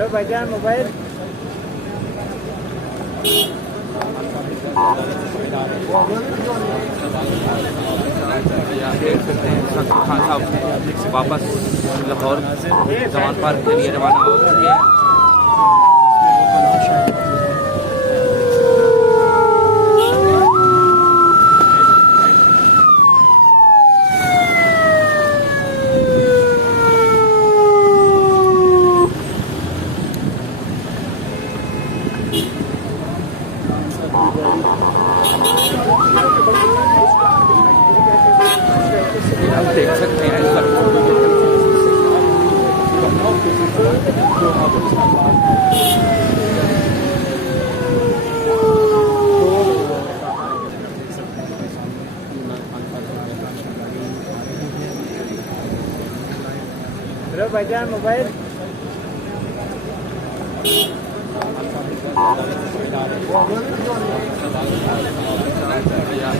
Hello भाईजान mobile देख सकते हैं शकील खान साहब वापस लाहौर जमान पार्क के लिए रवाना हो चुके हैं। हम देख सकते हैं इस वक्त हेलो भाईजान मोबाइल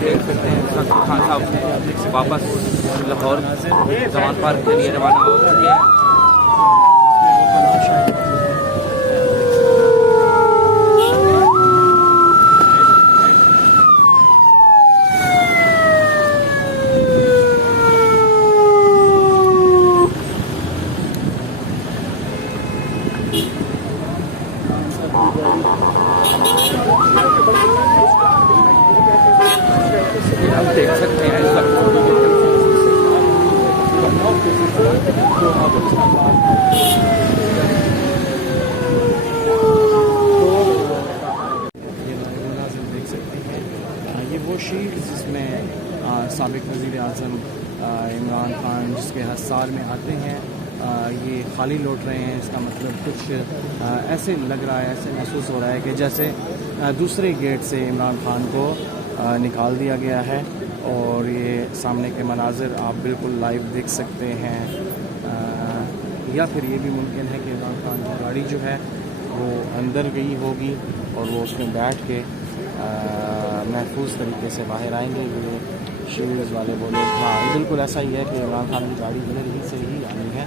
देख सकते हैं शकील खान साहब वापस लाहौर जमान पार्क के लिए रवाना हो चुके हैं। हम देख सकते हैं इस वक्त देख सकते हैं ये वो शीट जिसमें साबिक वज़ीर आज़म इमरान खान जिसके हर साल में आते हैं ये खाली लौट रहे हैं। इसका मतलब कुछ ऐसे लग रहा है, ऐसे महसूस हो रहा है कि जैसे दूसरे गेट से इमरान खान को निकाल दिया गया है। और ये सामने के मनाजिर आप बिल्कुल लाइव देख सकते हैं। या फिर ये भी मुमकिन है कि इमरान खान की गाड़ी जो है वो अंदर गई होगी और वो उसमें बैठ के महफूज तरीके से बाहर आएंगे। ये शील्ड्स वाले वो लोग, हाँ बिल्कुल ऐसा ही है कि इमरान खान की गाड़ी इधर ही से ही आनी है।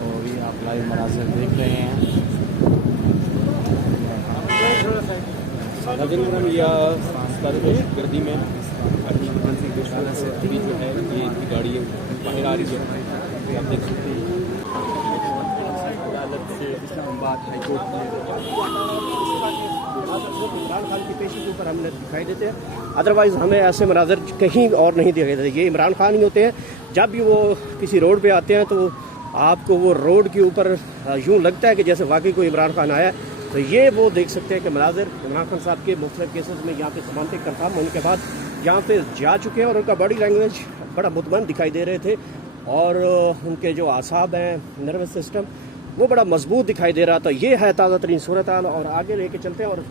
और ये आप लाइव मनाजिर देख रहे हैं। गर्दी में अभी जो है ये इनकी गाड़ी बाहर आ रही है, आप देख सकते हैं। इस्लामाबाद हाईकोर्ट इमरान खान की पेशी के ऊपर हमने दिखाई देते हैं। अदरवाइज़ हमें ऐसे मनाजर कहीं और नहीं दिखाई देते। ये इमरान खान ही होते हैं। जब भी वो किसी रोड पे आते हैं तो आपको वो रोड के ऊपर यूँ लगता है कि जैसे वाकई कोई इमरान खान आया। तो ये वो देख सकते हैं कि मनाजिर इमरान खान साहब के मुख्तलिफ केसेस में यहाँ पे जमानतें कंफर्म होने के बाद यहाँ पे जा चुके हैं। और उनका बॉडी लैंग्वेज बड़ा मुतमईन दिखाई दे रहे थे और उनके जो आसाब हैं, नर्वस सिस्टम, वो बड़ा मजबूत दिखाई दे रहा था। ये है ताज़ा तरीन सूरत हाल। और आगे लेके चलते हैं और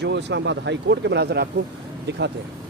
जो इस्लामाबाद हाई कोर्ट के मनाजिर आपको दिखाते हैं।